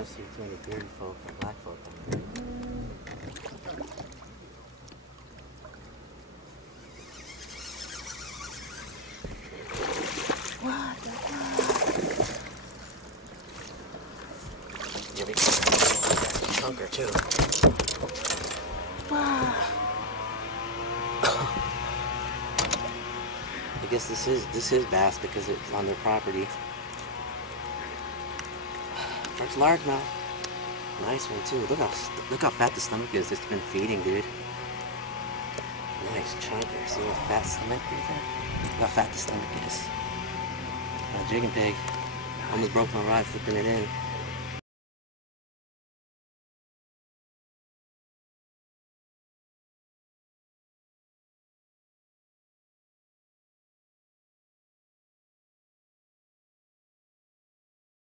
don't see too many bearded folk or black folk on here. What the fuck? Yeah, we got a chunker too. Wow. I guess this is bass because it's on their property. First largemouth. Nice one too. Look how fat the stomach is. It's been feeding, dude. Nice chunker. See what fat stomach right there? Look how fat the stomach is. Jigging pig. Almost broke my rod flipping it in.